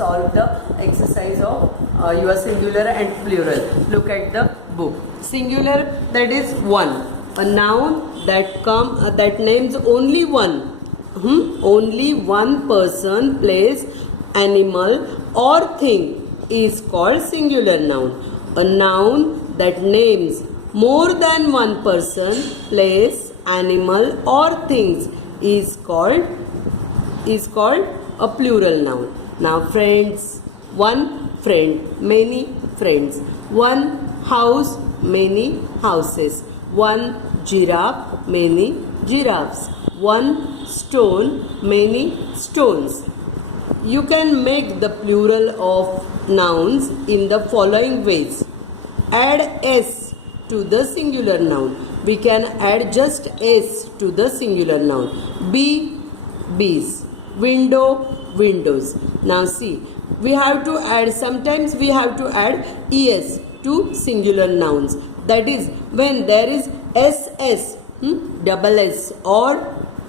solve the exercise of your singular and plural. Look at the book. Singular, that is one. A noun that names only one. Only one person, place, animal or thing is called singular noun. A noun that names more than one person, place, animal or things is called a plural noun. Now friends, one friend, many friends. One house, many houses. One giraffe, many giraffes. One stone, many stones. You can make the plural of nouns in the following ways. Add s to the singular noun. We can add just s to the singular noun. Bee, bees. Window, windows. Now see, we have to add, sometimes we have to add es to singular nouns. That is, when there is ss, double s or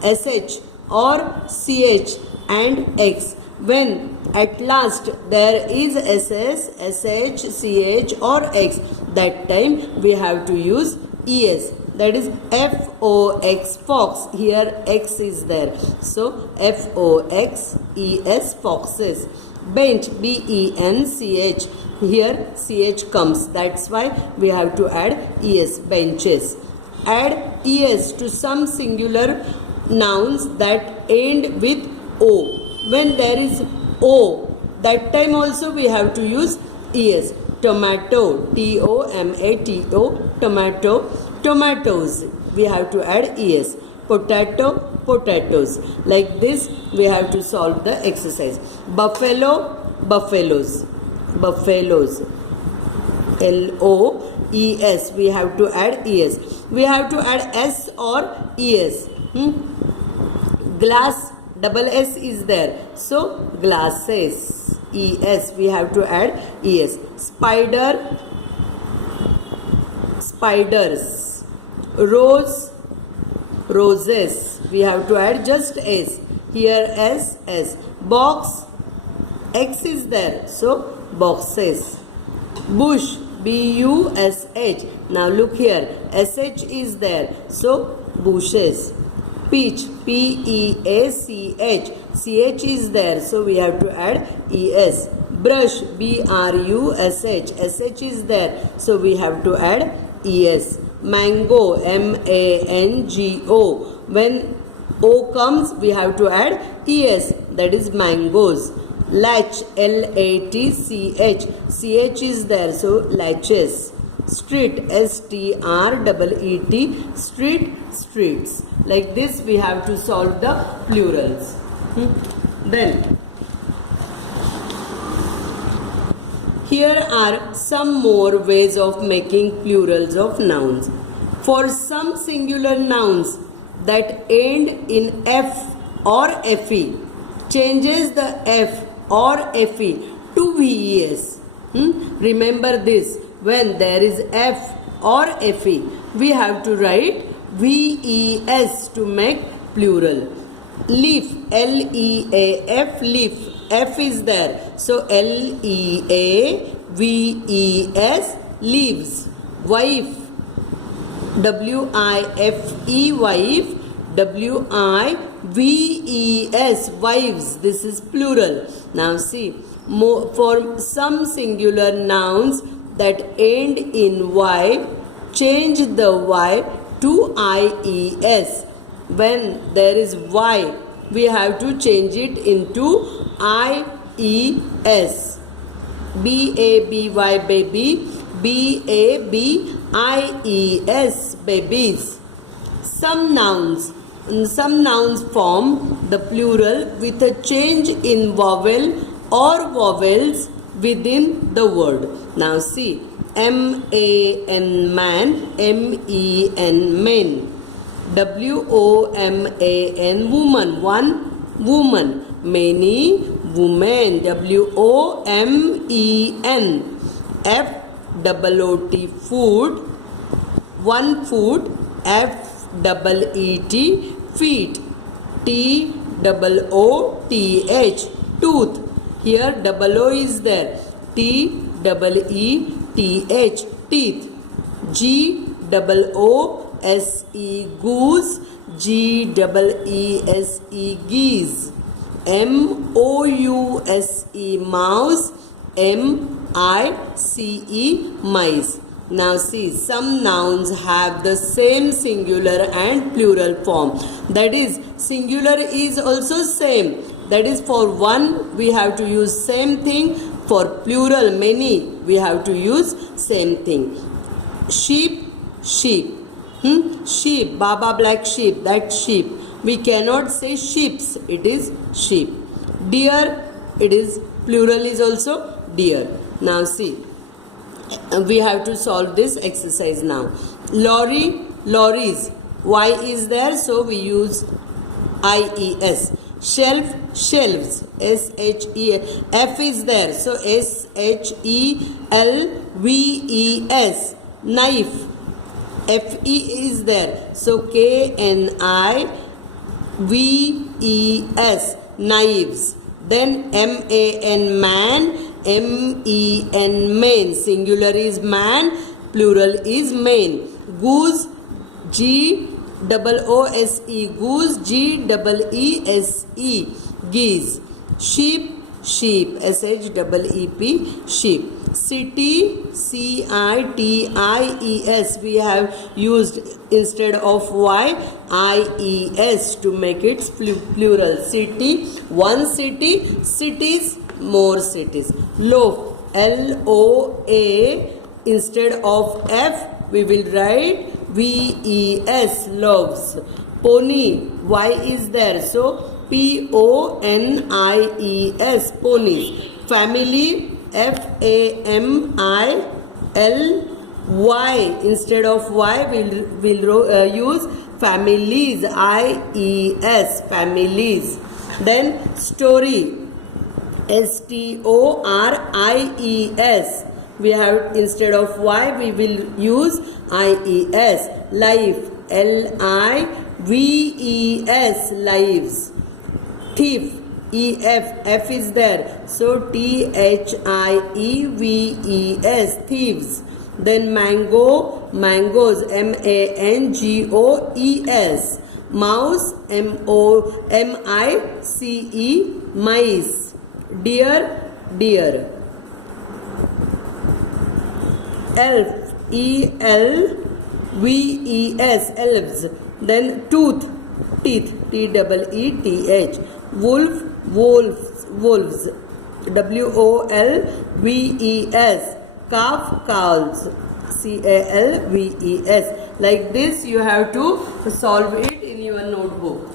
sh or ch and x. When at last there is ss, sh, ch or x, that time we have to use es. That is fox, fox. Here x is there. So foxes, foxes. Bench, bench. Here ch comes. That's why we have to add es, benches. Add es to some singular nouns that end with o. When there is o, that time also we have to use es. Tomato, tomato, tomato. Tomatoes, we have to add es. Potato, potatoes. Like this we have to solve the exercise. Buffalo, buffaloes. Buffaloes, loes, we have to add es. We have to add s or es. Glass, double s is there, so glasses, es, we have to add es. Spider, spiders. Rose, roses, we have to add just s. Here s. Box, x is there, so boxes. Bush, bush. Now look here, sh is there, so bushes. Peach, peach. Ch is there, so we have to add es. Brush, brush. Sh is there, so we have to add es. Mango, mango. When o comes, we have to add es, that is mangoes. Latch, latch. Ch is there, so latches. Street, street, street, streets. Like this we have to solve the plurals. Then here are some more ways of making plurals of nouns. For some singular nouns that end in f or fe, changes the f or fe to ves. Remember this, when there is f or fe, we have to write ves to make plural. Leaf, leaf, leaf. F is there, so leaves, leaves. Wife, wife, wife, wives, wives. This is plural. Now see, for some singular nouns that end in y, change the y to ies. When there is y, we have to change it into ies. baby, baby, babies, babies. Some nouns form the plural with a change in vowel or vowels within the word. Now see, man, man, men, men. woman, woman, one woman. Many women, women. foot, food, one foot. feet. tooth, tooth. Here double O is there. T double E T H, teeth. G double O S E, goose. G double E S E, geese. M O U S E, mouse. M I C E, mice. Now see, some nouns have the same singular and plural form. That is, singular is also same. That is, for one we have to use same thing. For plural, many, we have to use same thing. Sheep, sheep. Sheep, Baba black sheep, that sheep. We cannot say sheeps, it is sheep. Deer, it is plural is also deer. Now see, we have to solve this exercise now. Lorry, lorries. Y is there, so we use IES. Shelf, shelves. SHE. F is there, so SHELVES. Knife. FE is there, so KNIVES. Knives. Then MAN, man. MEN, men. Singular is man, plural is men. Goose, GOOSE, goose. GEESE, geese. Sheep, sheep. SHEEP, sheep. City, CITIES, we have used instead of Y, IES to make it plural. City, one city. Cities, more cities. Loaf, LOA, instead of F we will write VES, loaves. Pony, Y is there, so PONIES, ponies. Family, FAMILY, instead of Y we'll use families, IES, families. Then story, STORIES, we have instead of Y we will use IES. Life, LIVES, lives. Thief, EF, F is there, so THIEVES, thieves. Then mango, mangoes, MANGOES. Mouse, MICE, mice. Deer, deer. Elf, ELVES, elves. Then tooth, teeth, TEETH. Wolf, wolves, wolves. WOLVES. Calf, calves. CALVES. Like this you have to solve it in your notebook.